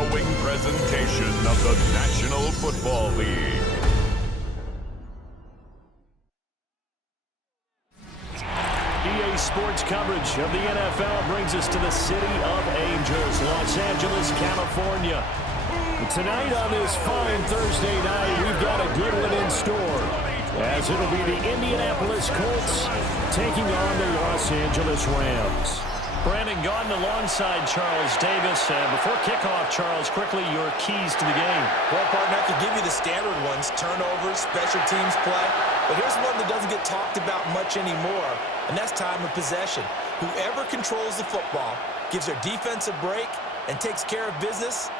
following presentation of the National Football League. EA Sports coverage of the NFL brings us to the City of Angels, Los Angeles, California. Tonight on this fine Thursday night, we've got a good one in store, as it'll be the Indianapolis Colts taking on the Los Angeles Rams. Brandon Gaudin alongside Charles Davis. Before kickoff, Charles, quickly your keys to the game. Well, partner, I could give you the standard ones, turnovers, special teams play. But here's one that doesn't get talked about much anymore, and that's time of possession. Whoever controls the football, gives their defense a break, and takes care of business,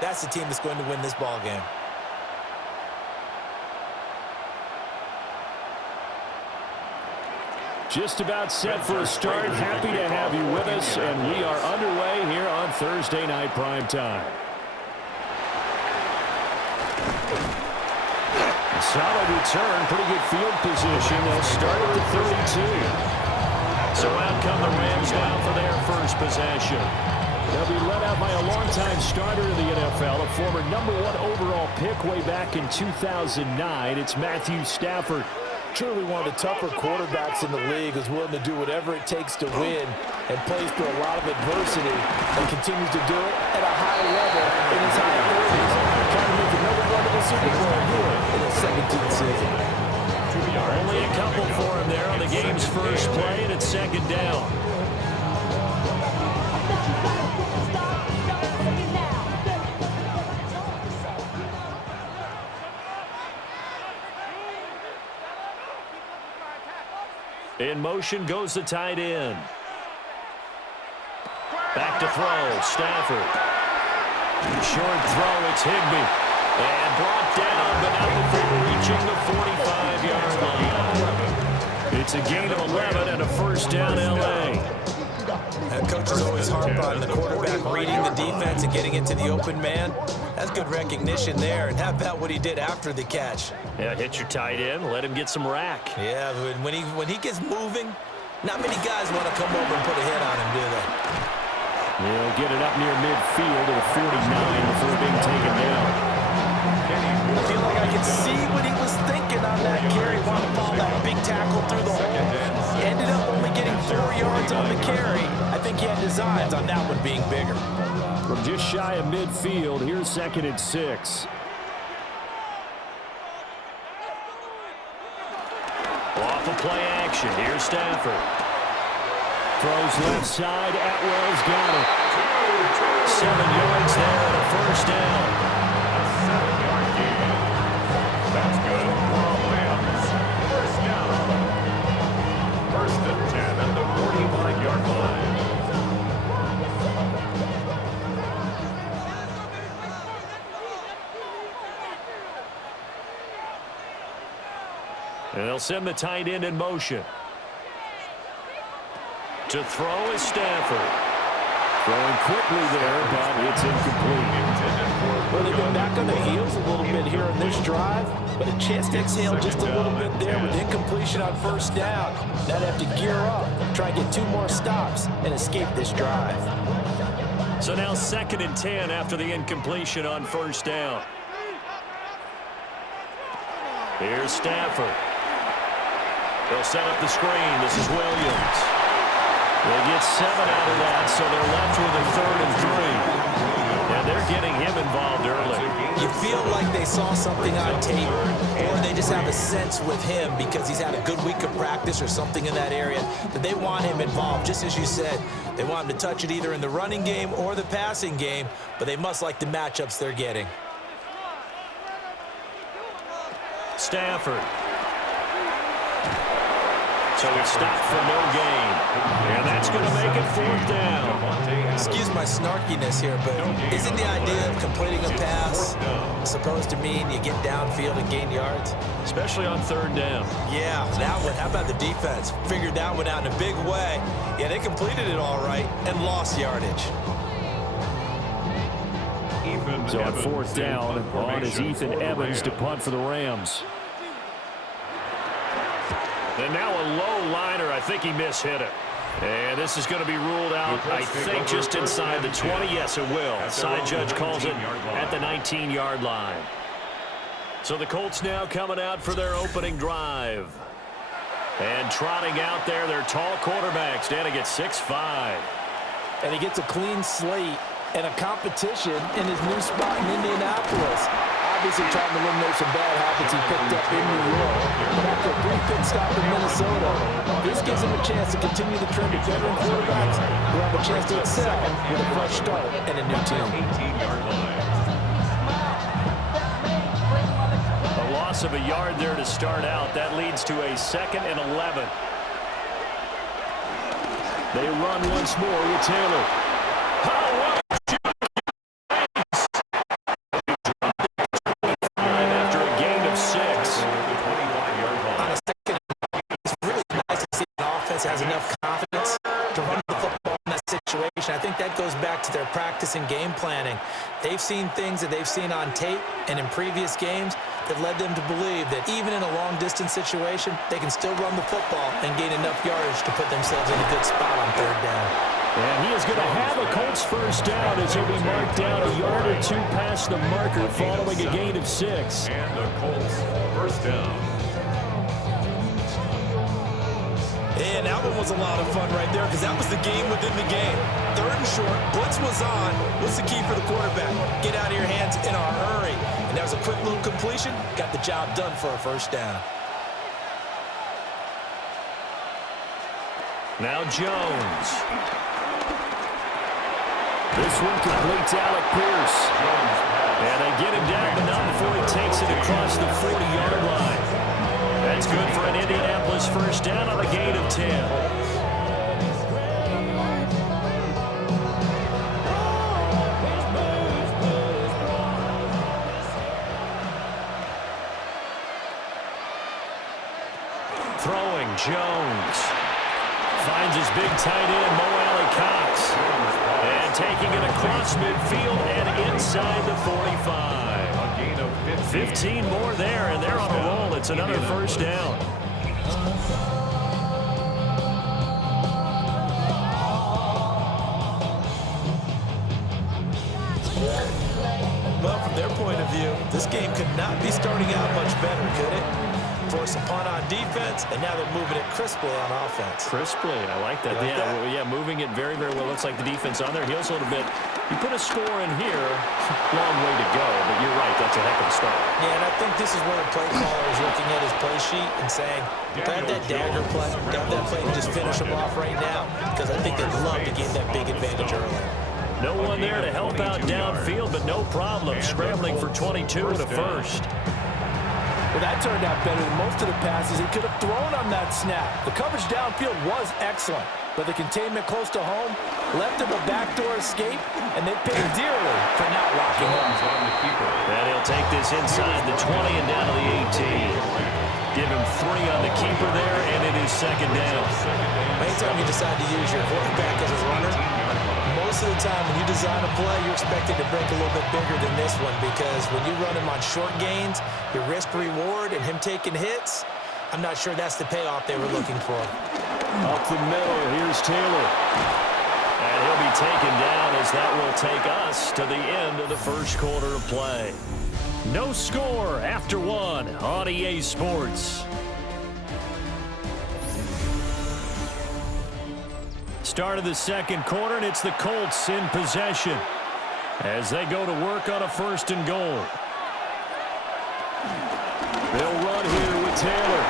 that's the team that's going to win this ball game. Just about set for a start. Happy to have you with us, and we are underway here on Thursday Night Primetime. A solid return, pretty good field position. They'll start at the 32. So out come the Rams now for their first possession. They'll be led out by a longtime starter in the NFL, a former #1 overall pick way back in 2009. It's Matthew Stafford. Truly one of the tougher quarterbacks in the league, who's willing to do whatever it takes to win and plays through a lot of adversity and continues to do it at a high level in his high 30s, trying to make another run to the Super Bowl here in his 17th season. Only a couple for him there on the game's first play, and it's second down. In motion goes the tight end. Back to throw, Stafford. Short throw, it's Higbee. And brought down, but not before reaching the 45-yard line. It's a gain of 11 and a first down, L.A. Coaches always harp on the quarterback reading the defense and getting it to the open man. That's good recognition there. And how about what he did after the catch? Yeah, hit your tight end, let him get some rack. Yeah, when he gets moving, not many guys want to come over and put a hit on him, do they? He'll get it up near midfield at a 49 before being taken down. I feel like I can see what he was thinking on that carry. Wanted to follow that big tackle through the hole. Ended up only getting 4 yards on the carry. I think he had designs on that one being bigger. From just shy of midfield, here's 2nd and 6. Off of play action, here's Stafford. Throws left side, Atwell's got it. 7 yards there and a first down. That's good for a Rams. First down. 1st and 10 at the 45-yard line. And they'll send the tight end in motion. To throw is Stafford. Throwing quickly there, but it's incomplete. Well, they've been back on the heels a little bit here in this drive, but a chance to exhale just a little bit there with incompletion on first down. Now they have to gear up, try and get 2 more stops, and escape this drive. So now 2nd and 10 after the incompletion on first down. Here's Stafford. They'll set up the screen. This is Williams. They get 7 out of that, so they're left with a 3rd and 3. And they're getting him involved early. You feel like they saw something on tape, or they just have a sense with him because he's had a good week of practice or something in that area that they want him involved. Just as you said, they want him to touch it either in the running game or the passing game, but they must like the matchups they're getting. Stafford. So it's stopped for no gain. And that's going to make it 4th down. Excuse my snarkiness here, but isn't the idea of completing a pass supposed to mean you get downfield and gain yards? Especially on 3rd down. Yeah, that one. How about the defense? Figured that one out in a big way. Yeah, they completed it all right and lost yardage. So on 4th down, on is Ethan Evans to punt for the Rams. And now a low liner. I think he mishit it. And this is going to be ruled out, I think, just inside the 20. Yes, it will. Side judge calls it at the 19-yard line. So the Colts now coming out for their opening drive. And trotting out there, their tall quarterback, standing at 6'5". And he gets a clean slate and a competition in his new spot in Indianapolis. Obviously trying to eliminate some bad habits he picked up in New York. But after a brief pit stop in Minnesota, this gives him a chance to continue the trend of veteran quarterbacks who have a chance to excel with a fresh start and a new team. A loss of a yard there to start out. That leads to a 2nd and 11. They run once more with Taylor. After a gain of 6. On a second, it's really nice to see an offense that has enough confidence to run the football in that situation. I think that goes back to their practice and game planning. They've seen things that they've seen on tape and in previous games that led them to believe that even in a long-distance situation, they can still run the football and gain enough yardage to put themselves in a good spot on 3rd down. And he is going to have a Colts first down as he'll be marked down a yard or 2 past the marker following a gain of 6. And the Colts first down. And that one was a lot of fun right there because that was the game within the game. 3rd and short, blitz was on. What's the key for the quarterback? Get out of your hands in a hurry. And that was a quick little completion. Got the job done for a first down. Now Jones. This one complete to Alec Pierce. And they get him down, but not before he takes it across the 40-yard line. That's good for an Indianapolis first down on a gain of 10. Throwing Jones. Finds his big tight end, Mo Alley-Cox. And taking it across midfield and inside the 45. A gain of 15 more there, and they're on a roll. It's another first down. Well, from their point of view, this game could not be starting out much better, could it? Force a punt on defense, and now they're moving it crisply on offense. Crisply, I like that. You like that? Well, yeah, moving it very, very well. Looks like the defense on their heels a little bit. You put a score in here, long way to go, but you're right, that's a heck of a start. Yeah, and I think this is where the play caller is looking at his play sheet and saying, grab that dagger play, grab that play and just finish them off right now, because I think they'd love to gain that big advantage early. No one there to help out downfield, but no problem. Scrambling for 22 and a first. Well, that turned out better than most of the passes he could have thrown on that snap. The coverage downfield was excellent, but the containment close to home left him a backdoor escape, and they paid dearly for not locking him. And he'll take this inside the 20 and down to the 18. Give him 3 on the keeper there, and it is 2nd down. Anytime you decide to use your quarterback as a runner, most of the time when you design a play, you're expected to break a little bit bigger than this one, because when you run him on short gains, your risk-reward and him taking hits, I'm not sure that's the payoff they were looking for. Up the middle, here's Taylor. And he'll be taken down as that will take us to the end of the first quarter of play. No score after 1 on EA Sports. Start of the second quarter, and it's the Colts in possession as they go to work on a 1st and goal. They'll run here with Taylor.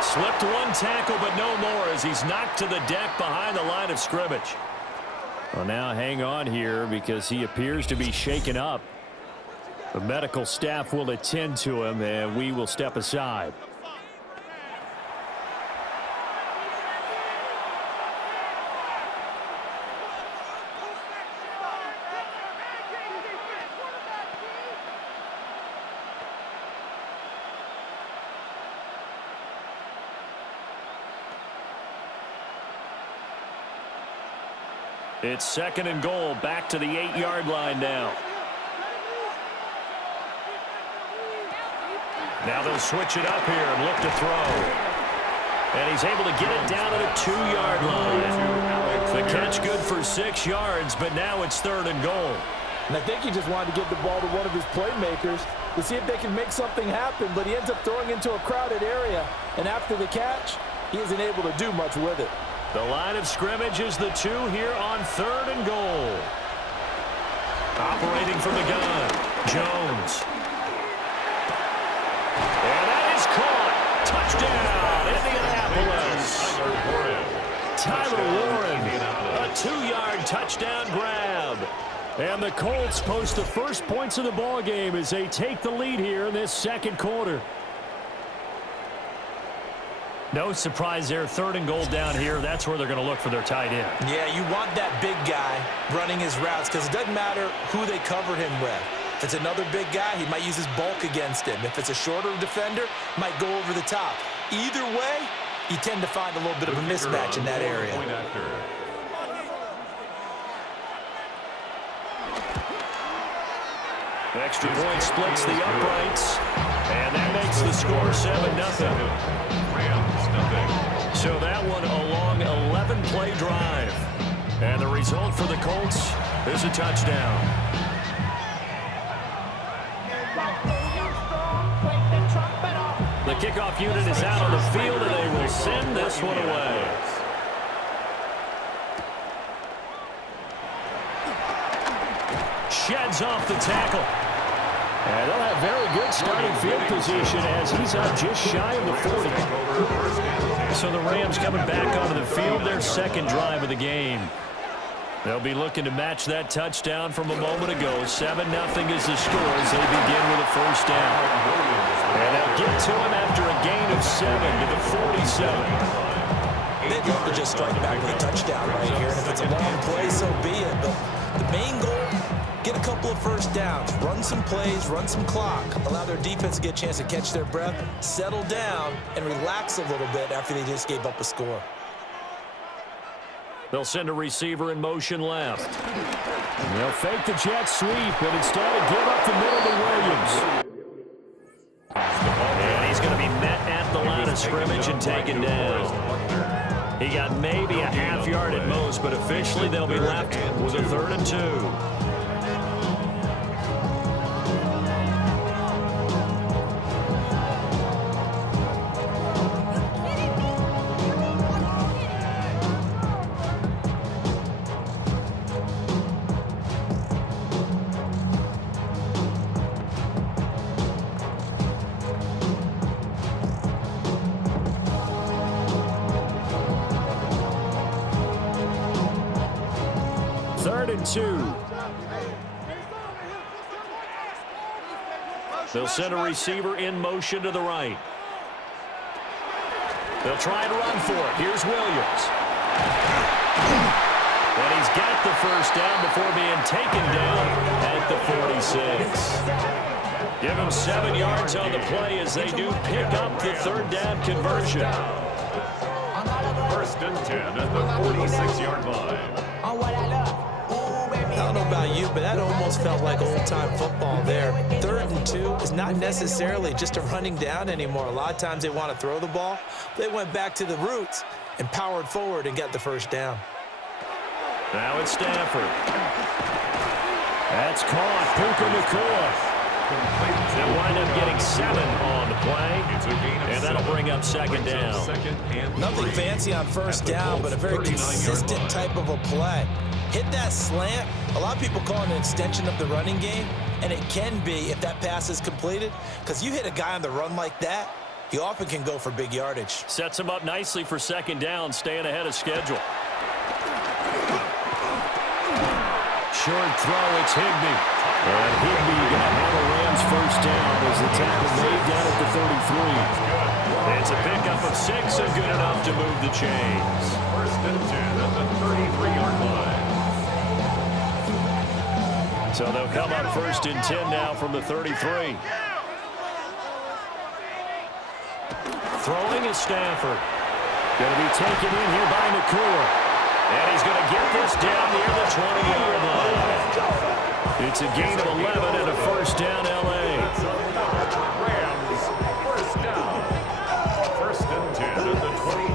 Slipped one tackle, but no more as he's knocked to the deck behind the line of scrimmage. Well, now hang on here because he appears to be shaken up. The medical staff will attend to him, and we will step aside. It's 2nd and goal, back to the 8-yard line now. Now they'll switch it up here and look to throw. And he's able to get it down at a 2-yard line. The catch good for 6 yards, but now it's 3rd and goal. And I think he just wanted to give the ball to one of his playmakers to see if they can make something happen, but he ends up throwing into a crowded area. And after the catch, he isn't able to do much with it. The line of scrimmage is the 2 here on 3rd and goal. Operating from the gun, Jones. And that is caught. Touchdown, Indianapolis. Tyler Warren, a 2-yard touchdown grab. And the Colts post the first points of the ball game as they take the lead here in this second quarter. No surprise there, 3rd and goal down here. That's where they're going to look for their tight end. Yeah, you want that big guy running his routes because it doesn't matter who they cover him with. If it's another big guy, he might use his bulk against him. If it's a shorter defender, might go over the top. Either way, you tend to find a little bit of a mismatch in that area. Extra point splits the uprights, and that makes the score 7-0. So that one a long 11-play drive. And the result for the Colts is a touchdown. The kickoff unit is out on the field, and they will send this one away. Sheds off the tackle. And they'll have very good starting field position as he's up just shy of the 40. So the Rams coming back onto the field, their second drive of the game. They'll be looking to match that touchdown from a moment ago. 7-0 is the score as they begin with a first down. And they'll get to him after a gain of 7 to the 47. They'd love to just strike back with a touchdown right here. And if it's a long play, so be it. But the main goal, get a couple of first downs, run some plays, run some clock, allow their defense to get a chance to catch their breath, settle down, and relax a little bit after they just gave up a score. They'll send a receiver in motion left. And they'll fake the jet sweep, and instead give up the middle to Williams. And he's going to be met at the line of scrimmage and taken down. He got maybe a half yard at most, but officially they'll be left with a 3rd and 2. They'll send a receiver in motion to the right. They'll try and run for it. Here's Williams. And he's got the first down before being taken down at the 46. Give him 7 yards on the play as they do pick up the 3rd down conversion. 1st and 10 at the 46-yard line. I don't know about you, but that almost felt like old-time football there. 3rd and 2 is not necessarily just a running down anymore. A lot of times they want to throw the ball. They went back to the roots and powered forward and got the first down. Now it's Stafford. That's caught. Puka Nacua. They'll wind up getting 7 on the play, and that'll bring up 2nd down. Nothing fancy on first down, but a very consistent type of a play. Hit that slant. A lot of people call it an extension of the running game, and it can be if that pass is completed, because you hit a guy on the run like that, he often can go for big yardage. Sets him up nicely for 2nd down, staying ahead of schedule. Short throw, it's Higbee. And Higbee going to have a Rams first down as the tackle made down at the 33. It's a pickup of 6 and good enough to move the chains. 1st and 10 at the 33-yard line. So they'll come up 1st and 10 now from the 33. Throwing is Stafford. Going to be taken in here by Nacua. And he's going to get this down near the 20-yard line. It's a gain of 11 and a first down, L.A. Rams, first down. 1st and 10 at the 20.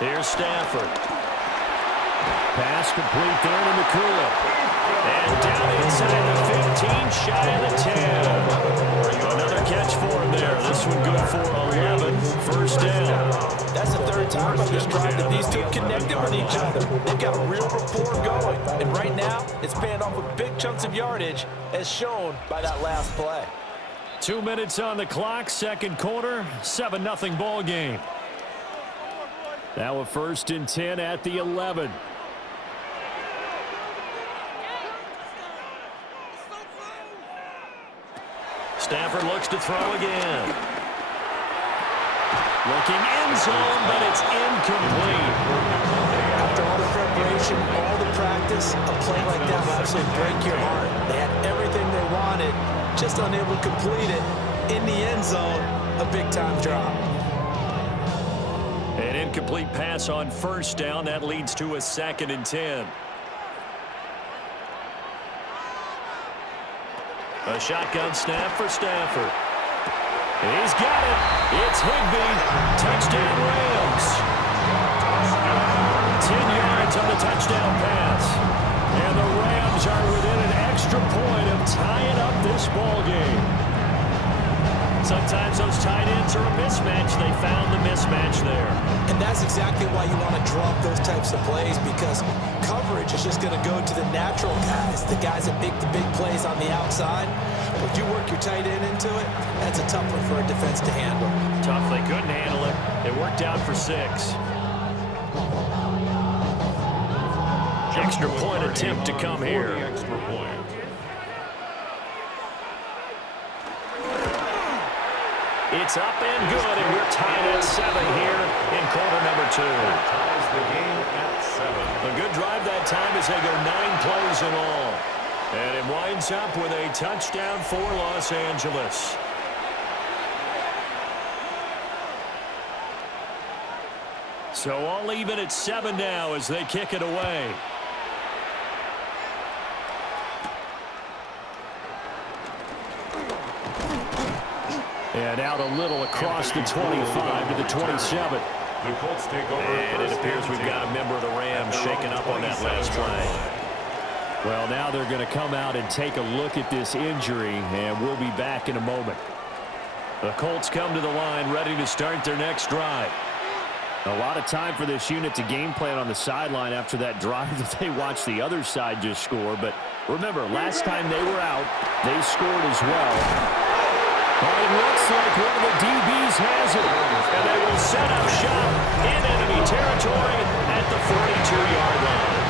Here's Stafford. Pass complete there to McCool. And down inside the 15, shy of the 10. Another catch for him there. This one good for 11. First down. That's the third time I've described that these two connected with each other. They've got a real rapport going. And right now, it's paying off with big chunks of yardage, as shown by that last play. 2 minutes on the clock, second quarter, 7-0 ball game. Now a 1st and 10 at the 11. Stafford looks to throw again. Looking end zone, but it's incomplete. After all the preparation, all the practice, a play like that will absolutely break your heart. They had everything they wanted, just unable to complete it. In the end zone, a big-time drop. An incomplete pass on first down. That leads to a 2nd and 10. A shotgun snap for Stafford. He's got it. It's Higbee. Touchdown Rams. 10 yards on the touchdown pass. And the Rams are within an extra point of tying up this ball game. Sometimes those tight ends are a mismatch. They found the mismatch there. And that's exactly why you want to drop those types of plays, because coverage is just going to go to the natural guys, the guys that make the big plays on the outside. Would you work your tight end into it? That's a tough one for a defense to handle. Tough. They couldn't handle it. It worked out for 6. Extra point attempt to come here. Extra point. It's up and good, and we're tied at 7 here in quarter number 2. Ties the game at 7. A good drive that time as they go 9 plays in all. And it winds up with a touchdown for Los Angeles. So all even at 7 now as they kick it away. And out a little across the 25 to the 27. The Colts take over. And it appears we've got a member of the Rams shaken up on that last play. Well, now they're going to come out and take a look at this injury, and we'll be back in a moment. The Colts come to the line ready to start their next drive. A lot of time for this unit to game plan on the sideline after that drive that they watched the other side just score. But remember, last time they were out, they scored as well. But it looks like one of the DBs has it, and they will set up shop in enemy territory at the 42-yard line.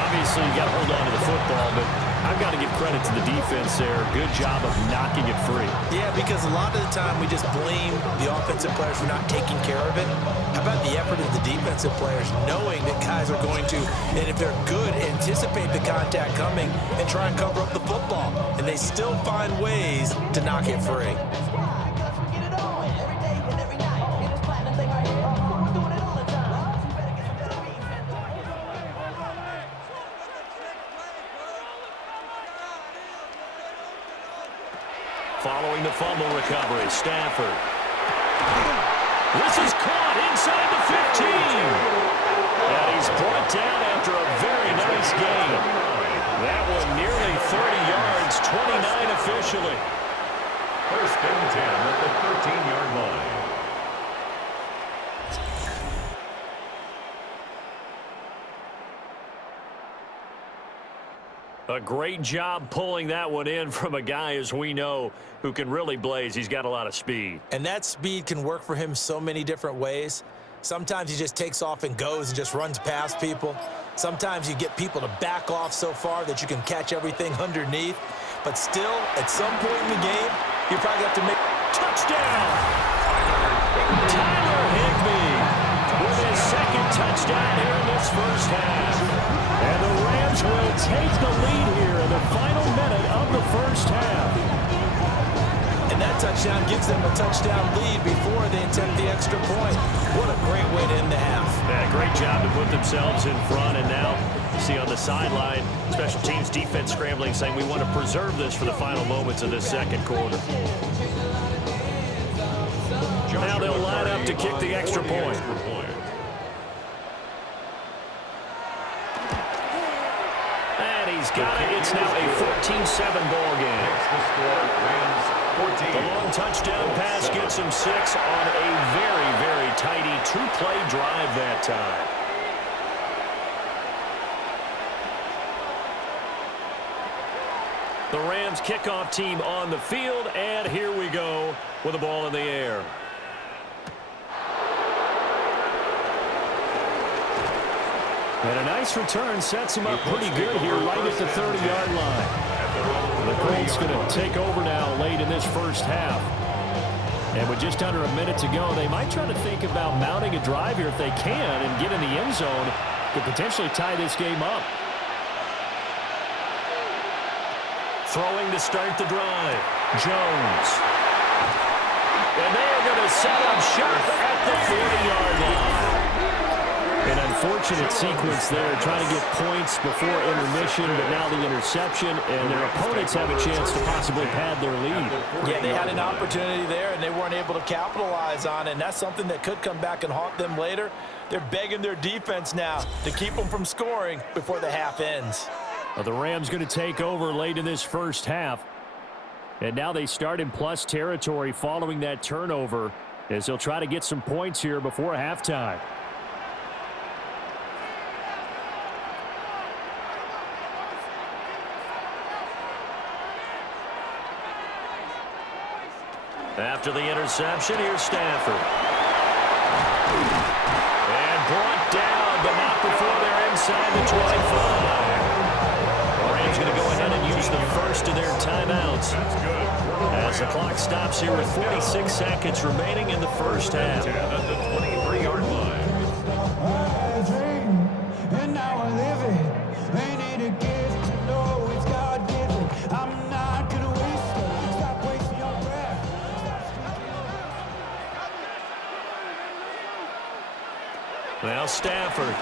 Obviously, you got to hold on to the football, but I've got to give credit to the defense there. Good job of knocking it free. Yeah, because a lot of the time we just blame the offensive players for not taking care of it. How about the effort of the defensive players knowing that guys are going to, and if they're good, anticipate the contact coming and try and cover up the football. And they still find ways to knock it free. Following the fumble recovery, Stafford. This is caught inside the 15. And he's brought down after a very nice game. That one nearly 30 yards, 29 officially. 1st and 10 at the 13-yard line. A great job pulling that one in from a guy, as we know, who can really blaze. He's got a lot of speed. And that speed can work for him so many different ways. Sometimes he just takes off and goes and just runs past people. Sometimes you get people to back off so far that you can catch everything underneath. But still, at some point in the game, you probably have to make... Touchdown! Tyler Higbee with his 2nd touchdown here in this first half. And the Rams will take the lead here in the final minute of the first half. And that touchdown gives them a touchdown lead before they attempt the extra point. What a great way to end the half. Yeah, great job to put themselves in front. And now, you see on the sideline, special teams defense scrambling, saying we want to preserve this for the final moments of this second quarter. Now they'll line up to kick the extra point. got it. It's now a 14-7 ball game. The score, Rams 14. The long touchdown pass gets him 6 on a very, very tidy two-play drive that time. The Rams kickoff team on the field, and here we go with the ball in the air. And a nice return sets him up pretty good here right at the 30-yard line. The Colts going to take over now late in this first half. And with just under a minute to go, they might try to think about mounting a drive here if they can and get in the end zone to potentially tie this game up. Throwing to start the drive. Jones. And they are going to set up shop at the 40-yard line. An unfortunate sequence there, trying to get points before intermission, but now the interception, and their opponents have a chance to possibly pad their lead. Yeah, they had an opportunity there, and they weren't able to capitalize on it, and that's something that could come back and haunt them later. They're begging their defense now to keep them from scoring before the half ends. Well, the Rams going to take over late in this first half, and now they start in plus territory following that turnover as they'll try to get some points here before halftime. After the interception, here's Stafford. And brought down, but not before they're inside the 25. The Rams going to go ahead and use the first of their timeouts. As the clock stops here with 46 seconds remaining in the first half. At the 23-yard line. And now I live it. Ain't it a gift to know it's God-given? I'm not gonna waste it. Stop wasting your breath. Now Stafford.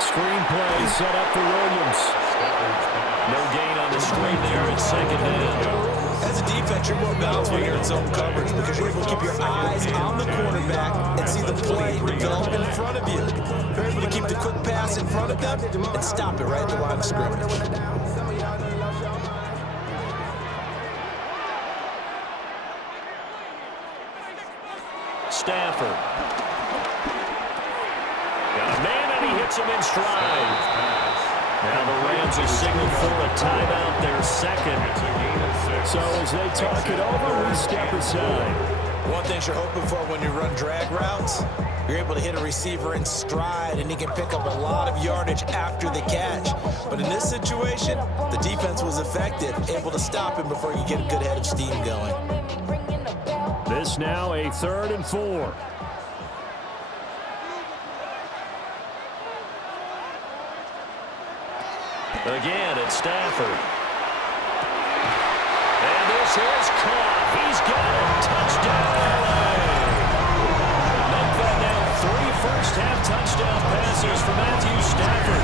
Screenplay set up for Williams. No gain on the screen there at second down. As a defense, you're more balanced when you're in zone coverage because you're able to keep your eyes on the quarterback and see the play develop in front of you. You're able to keep the quick pass in front of them and stop it right at the line of scrimmage. Stafford. Got a man, and he hits him in stride. Now the Rams will signal for a timeout, their second. So as they talk it over, we step aside. One thing you're hoping for when you run drag routes, you're able to hit a receiver in stride, and he can pick up a lot of yardage after the catch. But in this situation, the defense was effective, able to stop him before you get a good head of steam going. This now a 3rd and 4. Again, it's Stafford. And this is caught. He's got it. Touchdown, LA. Make that now 3 first-half touchdown passes for Matthew Stafford.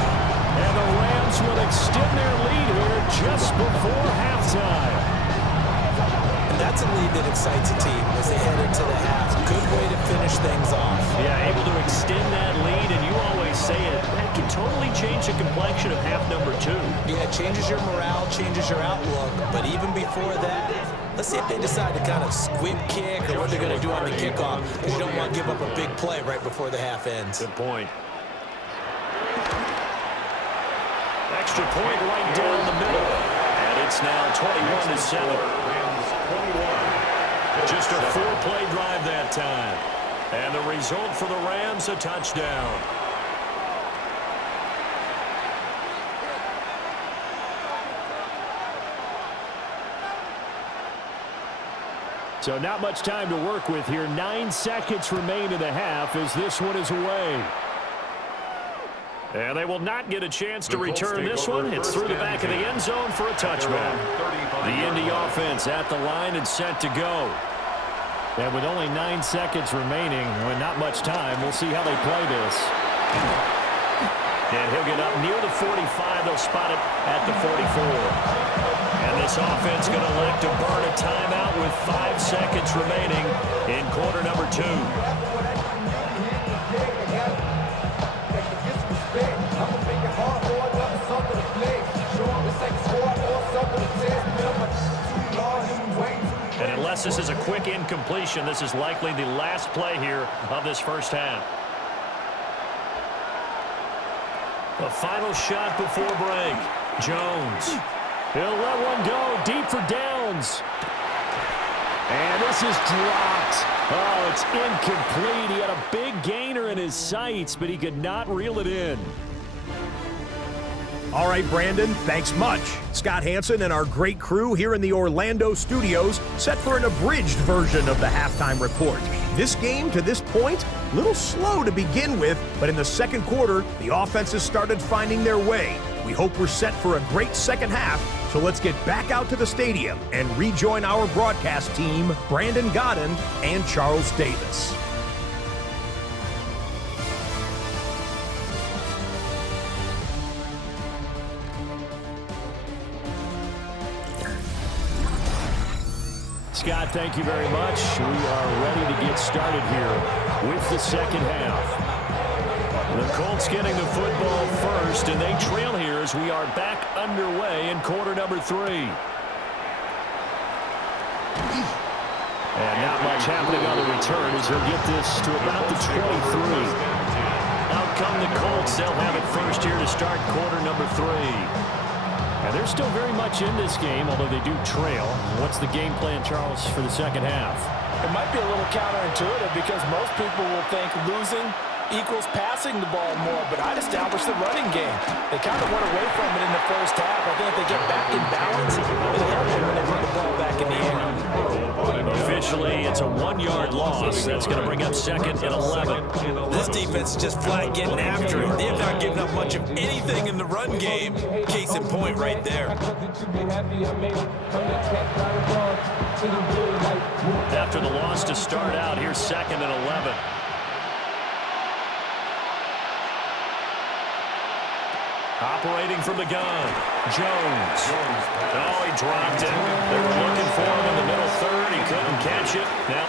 And the Rams will extend their lead here just before halftime. And that's a lead that excites a team as they head into the half. Good way to finish things off. Yeah, able to extend that lead, and you always say it, that can totally change the complexion of half number 2. Yeah, it changes your morale, changes your outlook. But even before that, let's see if they decide to kind of squib kick or what they're going to do on the kickoff, because you don't want to give up a big play right before the half ends. Good point. Extra point right down the middle. And it's now 21-7. Just a 4-play drive that time. And the result for the Rams, a touchdown. So not much time to work with here. 9 seconds remain in the half as this one is away. And they will not get a chance to return this one. It's through the back of the end zone for a touchback. The Indy offense at the line and set to go. And with only 9 seconds remaining, with not much time, we'll see how they play this. And he'll get up near the 45. They'll spot it at the 44. And this offense going to elect to burn a timeout with 5 seconds remaining in quarter number 2. I'ma make it hard for another something to play. Unless this is a quick incompletion, this is likely the last play here of this first half. The final shot before break. Jones. He'll let one go deep for downs. And this is dropped. Oh, it's incomplete. He had a big gainer in his sights, but he could not reel it in. All right, Brandon, thanks much. Scott Hansen and our great crew here in the Orlando studios set for an abridged version of the halftime report. This game, to this point, a little slow to begin with, but in the second quarter, the offenses started finding their way. We hope we're set for a great second half, so let's get back out to the stadium and rejoin our broadcast team, Brandon Godden and Charles Davis. Scott, thank you very much. We are ready to get started here with the second half. The Colts getting the football first, and they trail here as we are back underway in quarter number 3. And not much happening on the return as he'll get this to about the 23. Out come the Colts. They'll have it first here to start quarter number 3. And they're still very much in this game, although they do trail. What's the game plan, Charles, for the second half? It might be a little counterintuitive because most people will think losing equals passing the ball more, but I'd establish the running game. They kind of went away from it in the first half. I think if they get back in balance, it'll help them when they put the ball back in the air. Officially, it's a 1-yard loss. That's going to bring up second and 11. This defense is just flat getting after it. They have not given up much of anything in the run game. Case in point right there. After the loss to start out, here's second and 11. Operating from the gun, Jones. Oh, he dropped it. They were looking for him in the middle third. He couldn't catch it. Now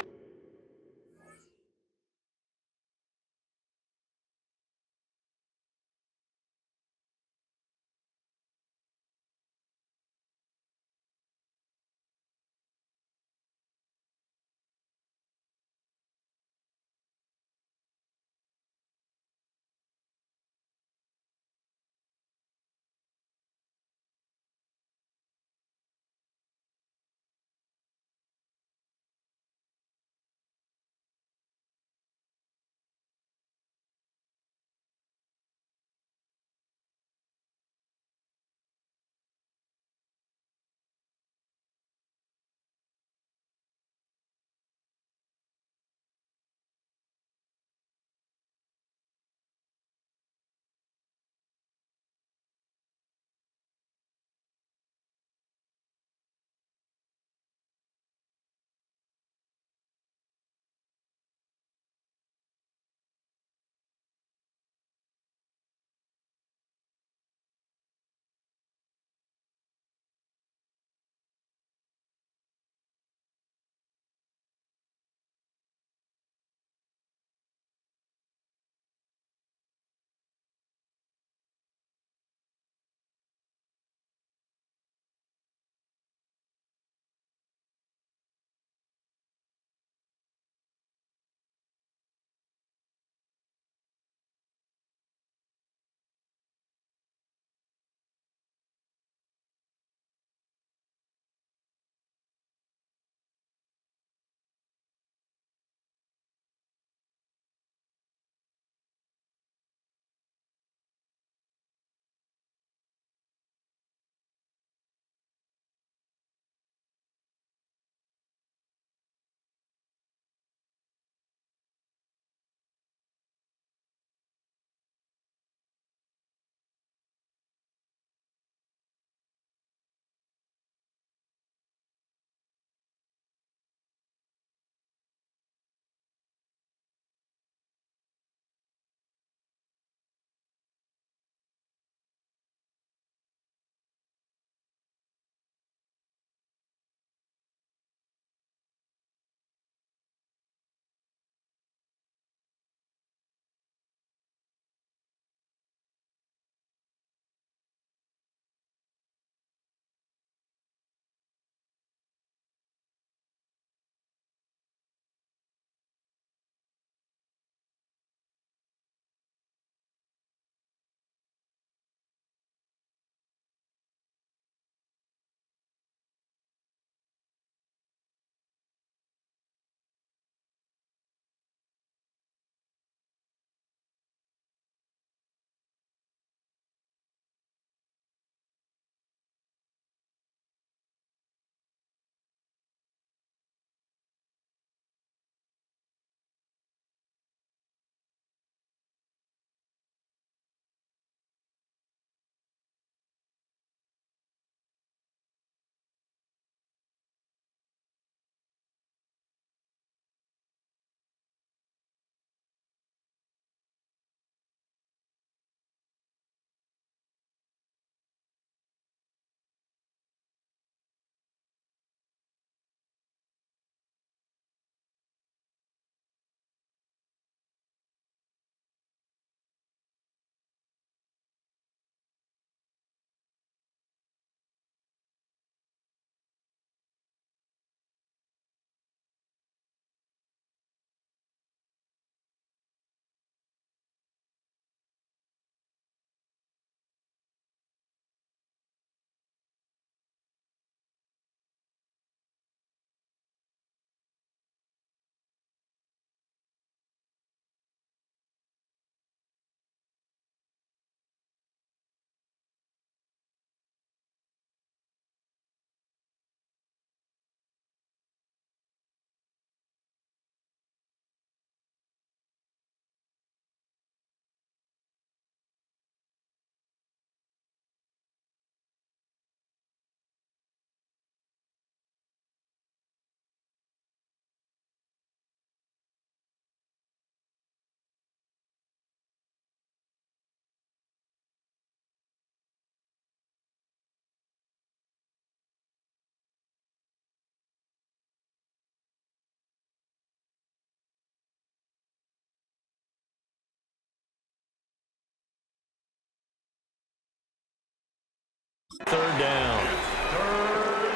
Third down.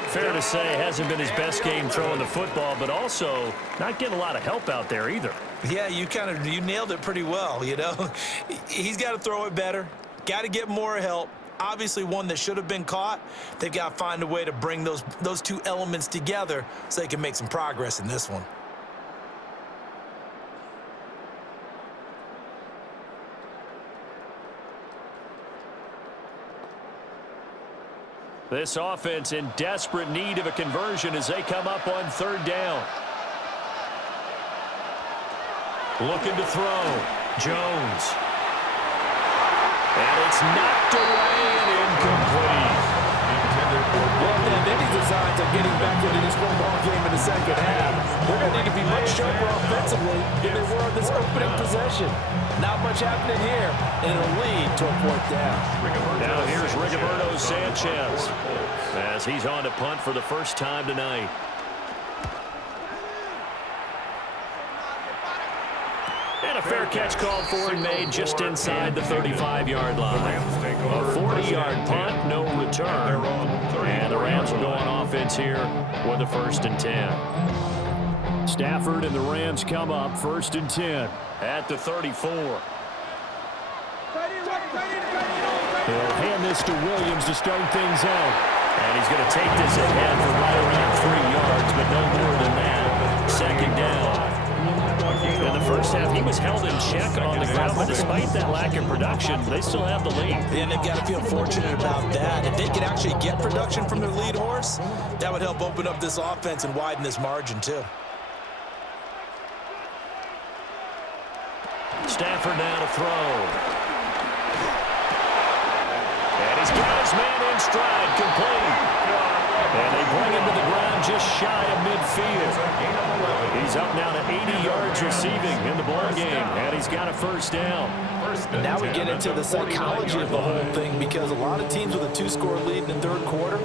Fair to say, hasn't been his best game throwing the football, but also not getting a lot of help out there either. Yeah, you nailed it pretty well, you know. He's got to throw it better, got to get more help. Obviously one that should have been caught. They've got to find a way to bring those two elements together so they can make some progress in this one. This offense in desperate need of a conversion as they come up on third down. Looking to throw. Jones. And it's knocked away and incomplete. Well, then any designs are getting back into this football game in the second half. They're going to need to be much sharper offensively than they were on this opening possession. Not much happening here, and it'll lead to a fourth down. Now here's Rigoberto Sanchez as he's on to punt for the first time tonight. And a fair catch called for and made just inside the 35-yard line. A 40-yard punt, no return. And the Rams are going offense here with a 1st and 10. Stafford and the Rams come up 1st and 10 at the 34. He'll hand this to Williams to start things out. And he's going to take this ahead for right around 3 yards, but no more than that. 2nd down. In the first half, he was held in check on the ground, but despite that lack of production, they still have the lead. And they've got to feel fortunate about that. If they could actually get production from their lead horse, that would help open up this offense and widen this margin, too. Stafford now to throw. And he's got his man in stride, complete. And they bring him to the ground just shy of midfield. He's up now to 80 yards receiving in the ballgame, and he's got a 1st down. Now we get into the psychology of the whole thing, because a lot of teams with a 2-score lead in the third quarter,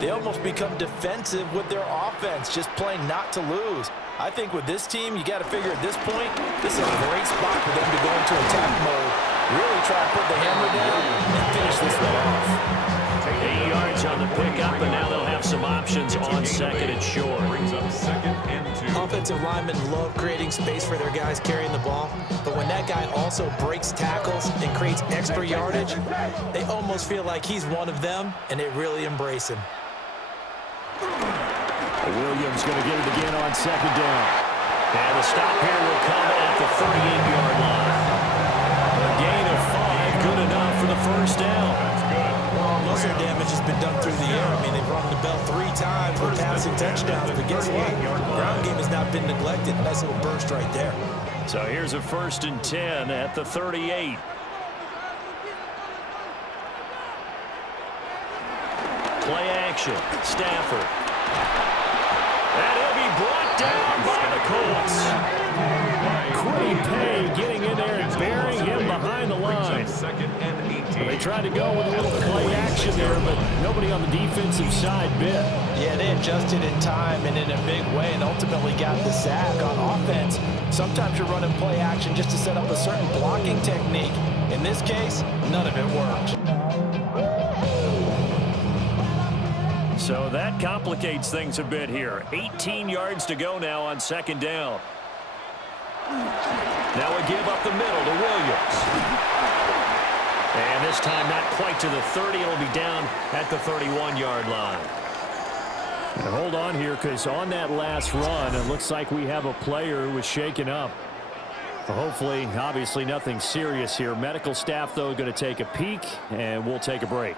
they almost become defensive with their offense, just playing not to lose. I think with this team, you got to figure at this point, this is a great spot for them to go into attack mode, really try to put the hammer down and finish this one off. 8 yards on the pickup, and now they'll have some options on 2nd and short. Offensive linemen love creating space for their guys carrying the ball, but when that guy also breaks tackles and creates extra yardage, they almost feel like he's one of them, and they really embrace him. Williams going to get it again on 2nd down. And the stop here will come at the 38-yard line. A gain of 5, good enough for the 1st down. Most of the damage has been done through the air. I mean, they've rung the bell 3 times for passing touchdowns, but guess what? The ground game has not been neglected. Nice little burst right there. So here's a 1st and 10 at the 38. Play action. Stafford. And he'll be brought down by the Colts. Quiddy Pay getting in there and burying him behind the line. They tried to go with a little play action there, but nobody on the defensive side bit. Yeah, they adjusted in time and in a big way and ultimately got the sack. On offense, sometimes you're running play action just to set up a certain blocking technique. In this case, none of it worked. So that complicates things a bit here. 18 yards to go now on 2nd down. Now we give up the middle to Williams. And this time not quite to the 30. It'll be down at the 31-yard line. And hold on here, because on that last run, it looks like we have a player who was shaken up. Hopefully, obviously nothing serious here. Medical staff, though, going to take a peek, and we'll take a break.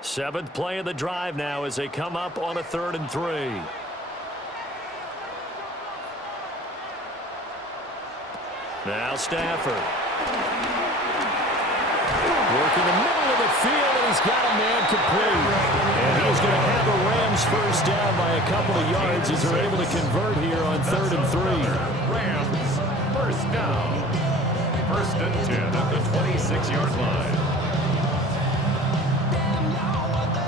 Seventh play of the drive now as they come up on a 3rd and 3. Now Stafford. Working the middle of the field, and he's got a man complete. And he's going to have the Rams 1st down by a couple of yards as they're able to convert here on 3rd and 3. Rams, 1st down. 1st and 10 at the 26-yard line.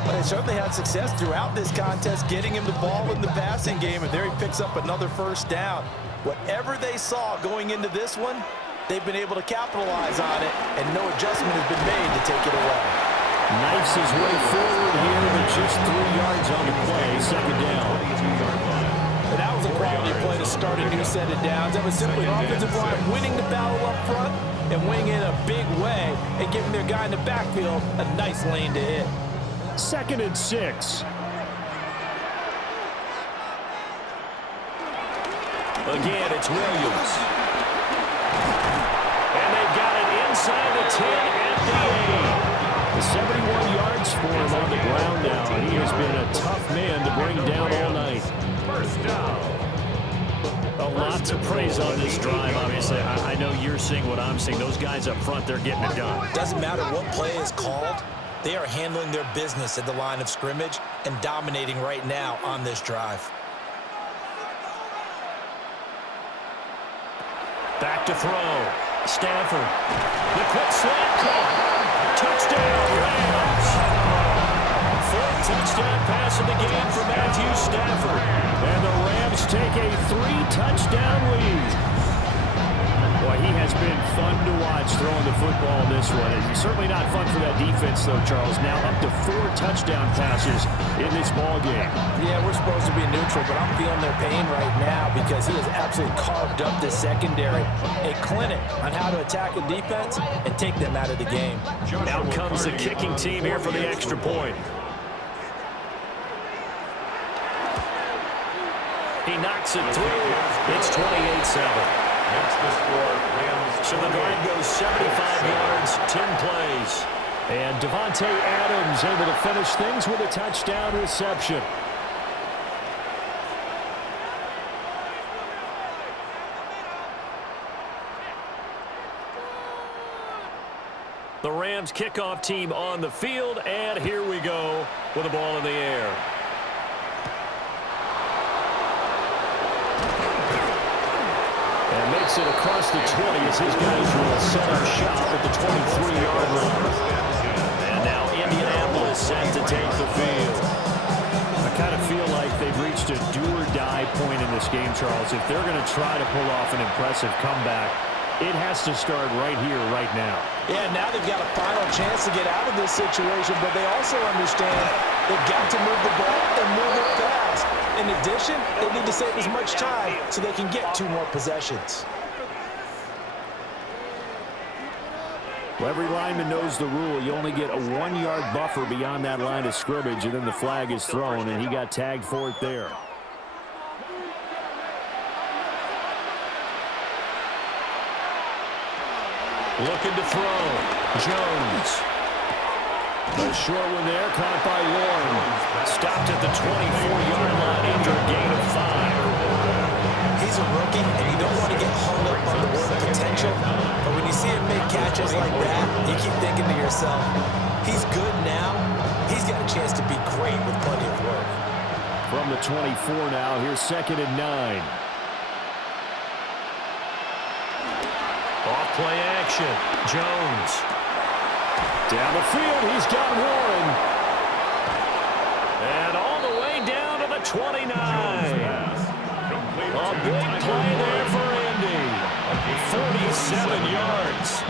But they certainly had success throughout this contest, getting him the ball in the passing game, and there he picks up another first down. Whatever they saw going into this one, they've been able to capitalize on it, and no adjustment has been made to take it away. Knifes his way forward here, but just 3 yards on the play, second down. And that was a quality play to start a new set of downs. That was simply an offensive line winning the battle up front and winning it in a big way and giving their guy in the backfield a nice lane to hit. 2nd and 6. Again, it's Williams. And they've got it inside the 10 at the 8. 71 yards for him on the ground now. He has been a tough man to bring down all night. First down. A lot to praise on this drive, obviously. I know you're seeing what I'm seeing. Those guys up front, they're getting it done. Doesn't matter what play is called. They are handling their business at the line of scrimmage and dominating right now on this drive. Back to throw. Stafford. The quick slant caught. Touchdown, Rams. 4th touchdown pass of the game for Matthew Stafford. And the Rams take a 3-touchdown lead. Boy, he has been fun to watch throwing the football this one. It's certainly not fun for that defense, though, Charles. Now up to 4 touchdown passes in this ball game. Yeah, we're supposed to be neutral, but I'm feeling their pain right now because he has absolutely carved up the secondary. A clinic on how to attack a defense and take them out of the game. Out comes the kicking team here for the extra point. He knocks it through. It's 28-7. That's the score. Rams. So the drive goes 75 yards, 10 plays. And Devontae Adams able to finish things with a touchdown reception. The Rams kickoff team on the field, and here we go with the ball in the air. And makes it across the 20 as his guys will set up shop at the 23-yard line. And now Indianapolis set to take the field. I kind of feel like they've reached a do-or-die point in this game, Charles. If they're going to try to pull off an impressive comeback, it has to start right here, right now. Yeah, now they've got a final chance to get out of this situation, but they also understand they've got to move the ball and move it fast. In addition, they need to save as much time so they can get 2 more possessions. Well, every lineman knows the rule. You only get a 1-yard buffer beyond that line of scrimmage, and then the flag is thrown, and he got tagged for it there. Looking to throw. Jones. A short one there, caught by Warren. Stopped at the 24-yard line after a gain of 5. He's a rookie, and you don't want to get hung up on the word potential. But when you see him make catches like that, you keep thinking to yourself, he's good now. He's got a chance to be great with plenty of work. From the 24 now, here's 2nd and 9. Off play action. Jones. Down the field, he's got Warren. And all the way down to the 29. A big play there for Indy. 47 yards.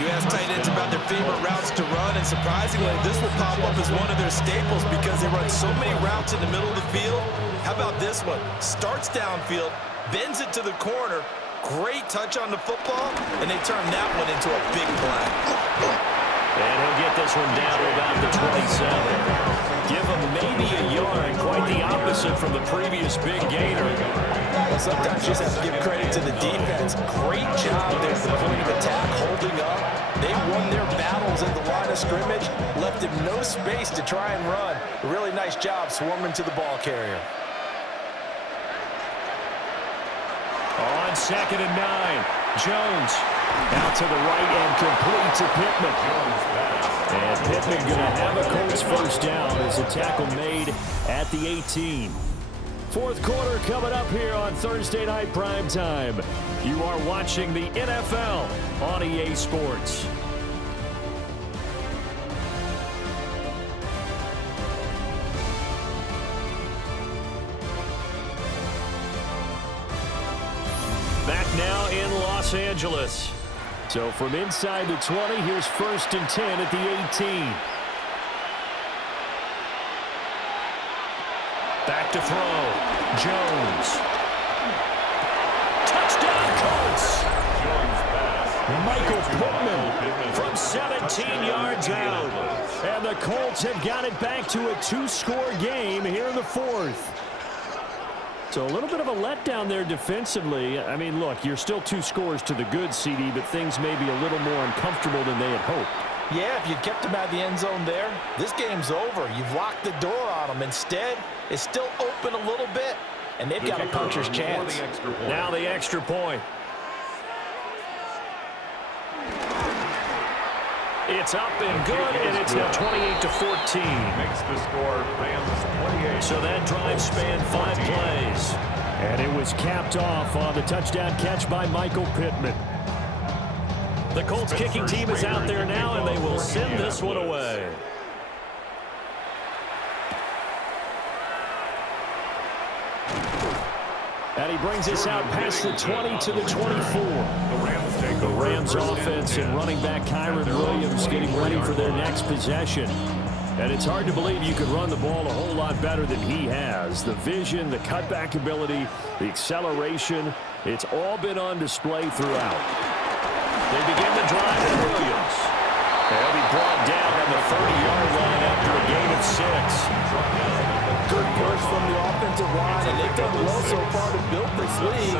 You ask tight ends about their favorite routes to run, and surprisingly, this will pop up as one of their staples because they run so many routes in the middle of the field. How about this one? Starts downfield, bends it to the corner, great touch on the football, and they turn that one into a big play. And he'll get this one down to about the 27. Give him maybe a yard, quite the opposite from the previous big gainer. Well, sometimes you just have to give credit to the defense. Great job there at the point of attack, holding up. They won their battles at the line of scrimmage, left him no space to try and run. A really nice job swarming to the ball carrier. On 2nd and 9, Jones out to the right and complete to Pittman. And Pittman going to have a Colts first down as a tackle made at the 18. 4th quarter coming up here on Thursday Night Primetime. You are watching the NFL on EA Sports. now in Los Angeles. So from inside the 20, here's 1st and 10 at the 18. Back to throw. Jones. Touchdown, Colts. Michael Pittman from 17 yards out. And the Colts have got it back to a two-score game here in the 4th. So a little bit of a letdown there defensively. I mean, look, you're still 2 scores to the good, CD, but things may be a little more uncomfortable than they had hoped. Yeah, if you'd kept them out of the end zone there, this game's over. You've locked the door on them. Instead, it's still open a little bit, and they've got a puncher's chance. Now the extra point. It's up and good, and it's now 28-14. Makes the score Rams 28. So that drive spanned 5 plays. And it was capped off on the touchdown catch by Michael Pittman. The Colts kicking team is out there now, and they will send this one away. And he brings us out past the 20 to the 24. The Rams offense and running back Kyron Williams getting ready for their next possession. And it's hard to believe you could run the ball a whole lot better than he has. The vision, the cutback ability, the acceleration, it's all been on display throughout. They begin the drive with Williams. They'll be brought down on the 30-yard line after a gain of 6. Good push from the offensive line, and they've done well so far to build this lead.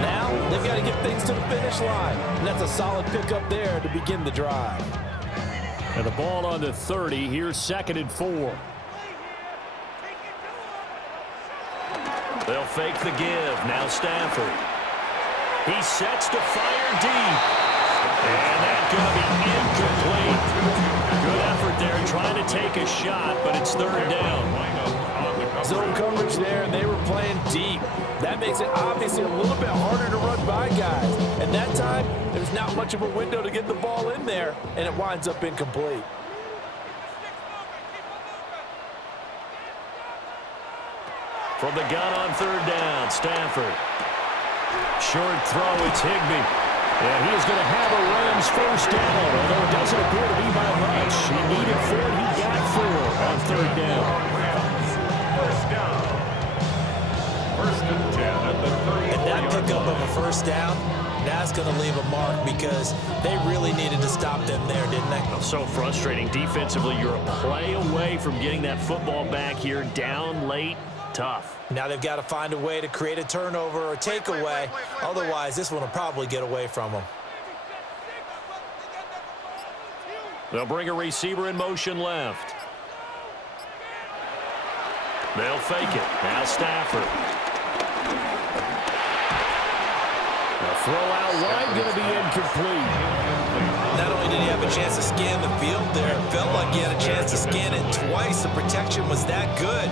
Now they've got to get things to the finish line, and that's a solid pickup there to begin the drive. And the ball on the 30. Here's 2nd and 4. They'll fake the give. Now Stafford. He sets to fire deep. And that's going to be incomplete. Good effort there trying to take a shot, but it's 3rd down. Zone coverage there, and they were playing deep. That makes it obviously a little bit harder to run by guys. And that time, there's not much of a window to get the ball in there, and it winds up incomplete. From the gun on 3rd down, Stafford. Short throw, it's Higbee. And he is going to have a Rams 1st down, although it doesn't appear to be by much. He needed 4, he got 4 on 3rd down. And that pickup of a 1st down, that's going to leave a mark because they really needed to stop them there, didn't they? So frustrating. Defensively, you're a play away from getting that football back here, down late. Tough. Now they've got to find a way to create a turnover or takeaway. Otherwise, this one will probably get away from them. They'll bring a receiver in motion left. They'll fake it. Now Stafford. The throw out wide going to be incomplete. Not only did he have a chance to scan the field there, it felt like he had a chance to scan it twice. The protection was that good.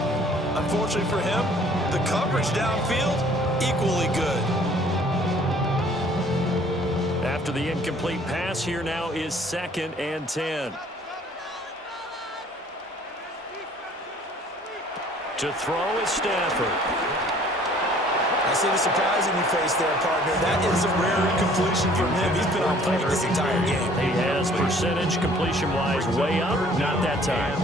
Unfortunately for him, the coverage downfield, equally good. After the incomplete pass, here now is 2nd and 10. To throw is Stafford. I see the surprising you face there, partner. That is a rare incompletion from him. He's been on point this entire game. He has percentage completion-wise way up. Not that time.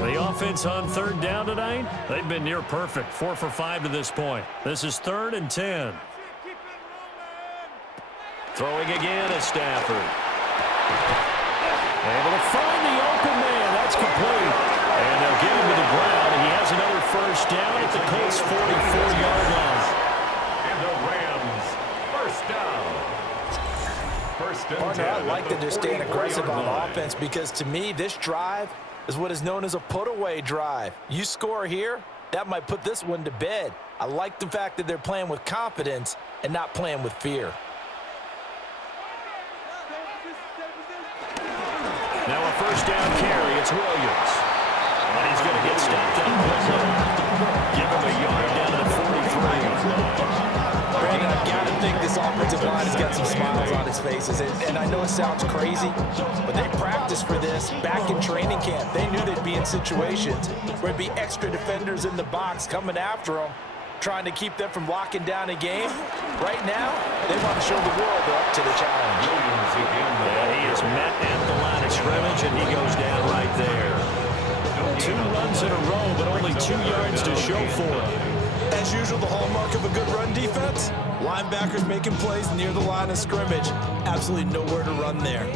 The offense on 3rd down tonight, they've been near perfect. 4 for 5 to this point. This is 3rd and 10. Throwing again is Stafford. Able to find the open man. That's complete. And they'll get him to the ground, and he has another 1st down at the Colts' 44-yard line. And the Rams, 1st down. 1st and 10. Partner, I like that they're staying aggressive on offense because, to me, this drive is what is known as a put-away drive. You score here, that might put this one to bed. I like the fact that they're playing with confidence and not playing with fear. Now a 1st down carry. It's Williams. And he's going to get stopped up quickly. Give him a yard down to the 43. Brandon, I've got to think this offensive line has got some smiles on its faces. And I know it sounds crazy, but they practiced for this back in training camp. They knew they'd be in situations where there'd be extra defenders in the box coming after them, trying to keep them from locking down a game. Right now, they want to show the world they're up to the challenge. Yeah, he is met at the line of scrimmage, and he goes down right there. 2 runs in a row, but only 2 yards to show for it. As usual, the hallmark of a good run defense, linebackers making plays near the line of scrimmage. Absolutely nowhere to run there.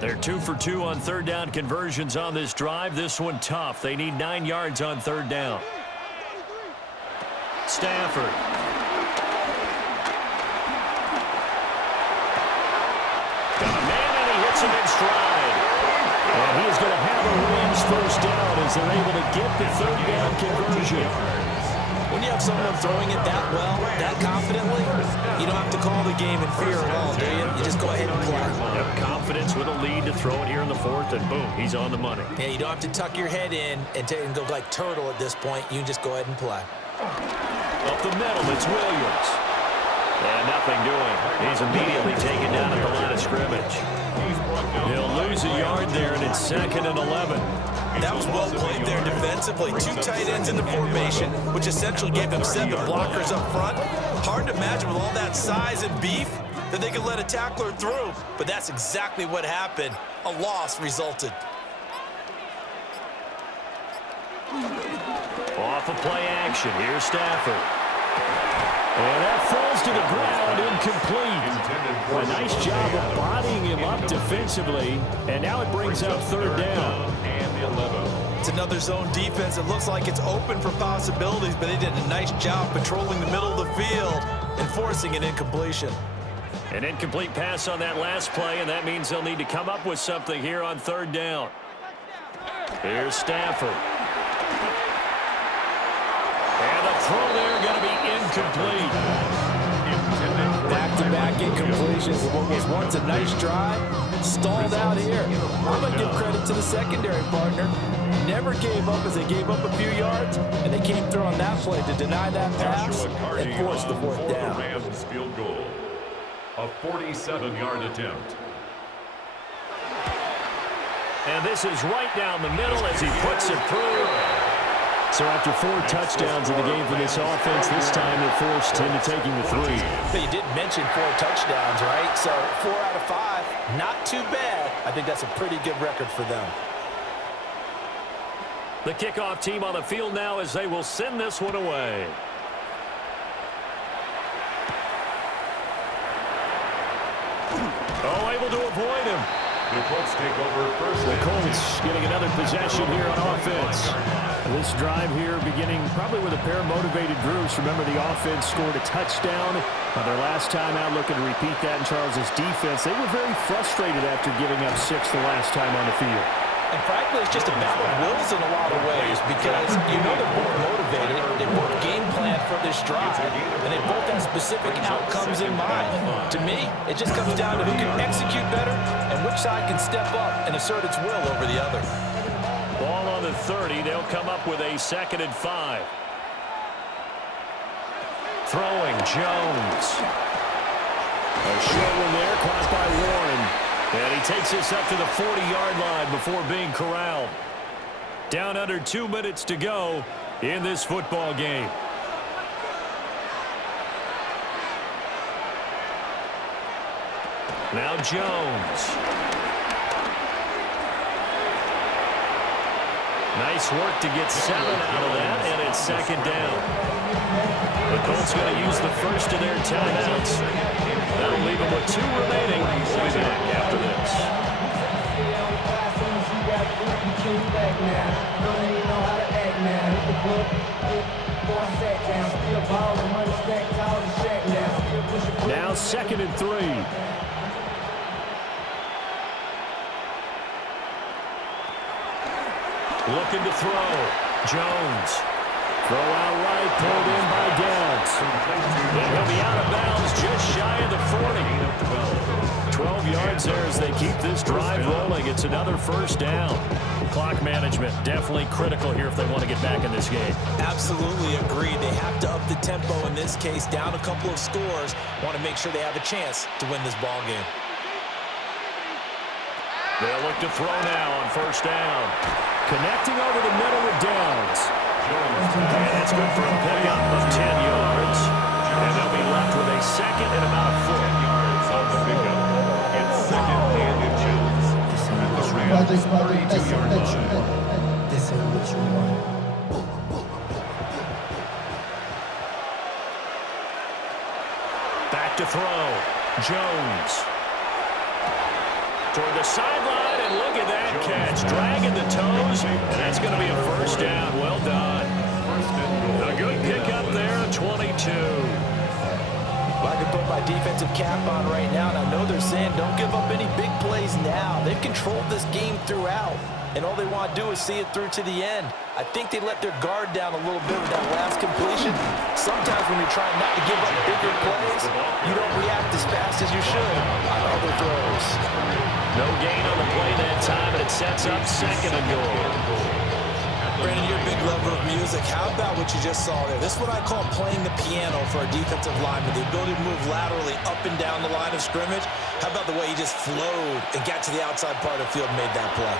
They're 2 for 2 on third down conversions on this drive. This one tough. They need 9 yards on third down. Stafford. Got a man, and he hits him in stride. And he is going to have a Rams first down as they're able to get the third down conversion. When you have someone throwing it that well, that confidently, you don't have to call the game in fear at all, do you? You just go ahead and play. Have confidence with a lead to throw it here in the fourth, and boom, he's on the money. Yeah, you don't have to tuck your head in and go like turtle at this point. You just go ahead and play. Up the middle, it's Williams. And nothing doing. He's immediately taken down at the line of scrimmage. He'll lose a yard there, and it's 2nd and 11. That was well played there defensively. 2 tight ends in the formation, which essentially gave them 7 blockers up front. Hard to imagine with all that size and beef that they could let a tackler through, but that's exactly what happened. A loss resulted. Off of play action, here's Stafford. And that falls to the ground, incomplete. A nice job of bodying him up defensively, and now it brings up third down. It's another zone defense. It looks like it's open for possibilities, but they did a nice job patrolling the middle of the field and forcing an incompletion. An incomplete pass on that last play, and that means they'll need to come up with something here on third down. Here's Stafford. And the throw there going to be incomplete. Back-to-back incompletions of what was once a nice drive, stalled out here. I'm going to give credit to the secondary partner. Never gave up as they gave up a few yards, and they came through on that play to deny that pass and force the fourth down. Rams field goal. A 47-yard attempt. And this is right down the middle as he puts it through. So after 4 touchdowns in the game for this offense, this time they're forced into taking the 3. But you did mention 4 touchdowns, right? So 4 out of 5, not too bad. I think that's a pretty good record for them. The kickoff team on the field now as they will send this one away. Oh, able to avoid him. The Colts take over first. The Colts getting another possession here on offense. This drive here beginning probably with a pair of motivated groups. Remember, the offense scored a touchdown on their last time out, looking to repeat that in Charles's defense. They were very frustrated after giving up 6 the last time on the field. And frankly, it's just a battle of wills in a lot of ways because you know they're both motivated. They both game plan for this drive, and they both have specific outcomes in mind. To me, it just comes down to who can execute better and which side can step up and assert its will over the other. Ball on the 30. They'll come up with a 2nd and 5. Throwing Jones. A short one there, caught by Warren. And he takes us up to the 40-yard line before being corralled. Down under 2 minutes to go in this football game. Now Jones. Nice work to get 7 out of that, and it's 2nd down. The Colts going to use the first of their timeouts. That'll leave them with 2 remaining. We'll be back after this. Now 2nd and 3. Looking to throw. Jones. Throw out right, pulled in by Downs. And he'll be out of bounds just shy of the 40. 12 yards there as they keep this drive rolling. It's It's another first down. Clock management definitely critical here if they want to get back in this game. Absolutely agreed. They have to up the tempo in this case, down a couple of scores. Want to make sure they have a chance to win this ball game. They'll look to throw now on first down. Connecting over the middle with Downs. And it's good for a pickup of 10 yards. And they'll be left with a second and about a foot. 10 yards on the pickup. It's second and inches. At the Rams' 32-yard line. This ain't what you want. Back to throw. Jones. Toward the sideline, and look at that catch. Dragging the toes, and that's going to be a first down. Well done. A good pickup there, 22. Well, I can put my defensive cap on right now, and I know they're saying don't give up any big plays now. They've controlled this game throughout, and all they want to do is see it through to the end. I think they let their guard down a little bit with that last completion. Sometimes when you're trying not to give up bigger plays, you don't react as fast as you should on other throws. No gain on the play that time, and it sets up second and goal. Brandon, you're a big lover of music. How about what you just saw there? This is what I call playing the piano for a defensive lineman, the ability to move laterally up and down the line of scrimmage. How about the way he just flowed and got to the outside part of the field and made that play?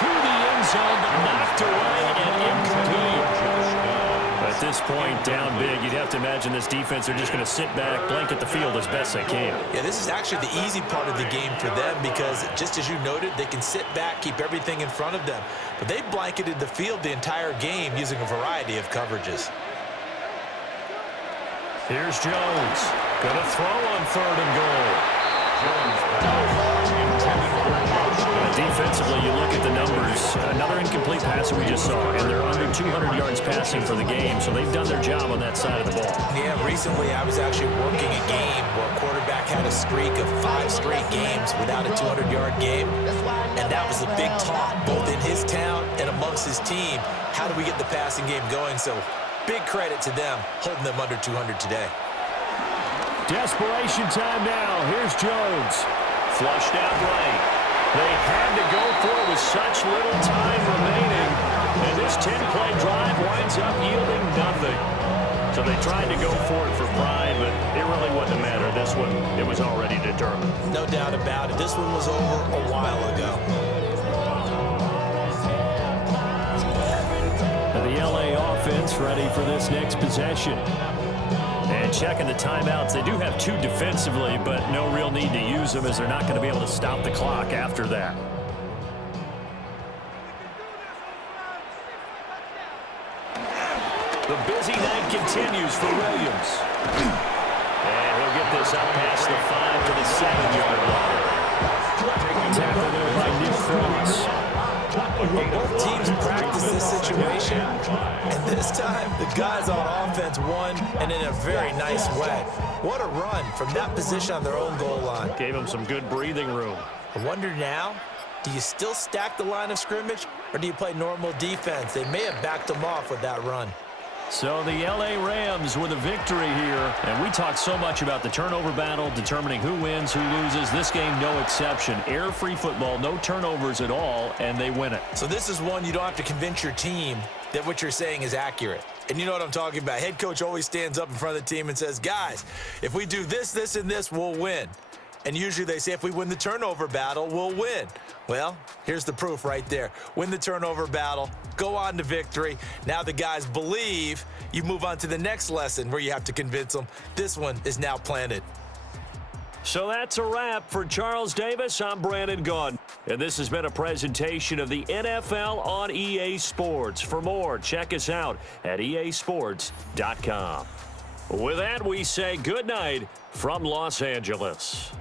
To the end zone, knocked away and incomplete. At this point, down big, you'd have to imagine this defense are just going to sit back, blanket the field as best they can. Yeah, this is actually the easy part of the game for them because, just as you noted, they can sit back, keep everything in front of them. But they blanketed the field the entire game using a variety of coverages. Here's Jones. Going to throw on third and goal. Defensively, you look at the numbers. Another incomplete pass that we just saw, and they're under 200 yards passing for the game, so they've done their job on that side of the ball. Yeah, recently I was actually working a game where a quarterback had a streak of 5 straight games without a 200-yard game, and that was a big talk, both in his town and amongst his team. How do we get the passing game going? So big credit to them, holding them under 200 today. Desperation time now. Here's Jones. Flushed out right. They had to go for it with such little time remaining. And this 10-play drive winds up yielding nothing. So they tried to go for it for pride, but it really wouldn't matter. This one, it was already determined. No doubt about it. This one was over a while ago. And the LA offense ready for this next possession. And checking the timeouts, they do have 2 defensively, but no real need to use them as they're not going to be able to stop the clock after that. The busy night continues for Williams. And he'll get this up past the 5 to the 7-yard line. Tackle there by Nick Cross. Both teams practice this situation, and this time the guys on offense won, and in a very nice way. What a run from that position on their own goal line. Gave them some good breathing room. I wonder now, do you still stack the line of scrimmage, or do you play normal defense? They may have backed them off with that run. So the LA Rams with a victory here. And we talked so much about the turnover battle, determining who wins, who loses. This game, no exception. Error-free football, no turnovers at all, and they win it. So this is one you don't have to convince your team that what you're saying is accurate. And you know what I'm talking about. Head coach always stands up in front of the team and says, guys, if we do this, this, and this, we'll win. And usually they say if we win the turnover battle, we'll win. Well, here's the proof right there. Win the turnover battle, go on to victory. Now the guys believe. You move on to the next lesson where you have to convince them. This one is now planted. So that's a wrap for Charles Davis. I'm Brandon Gaudin. And this has been a presentation of the NFL on EA Sports. For more, check us out at easports.com. With that, we say good night from Los Angeles.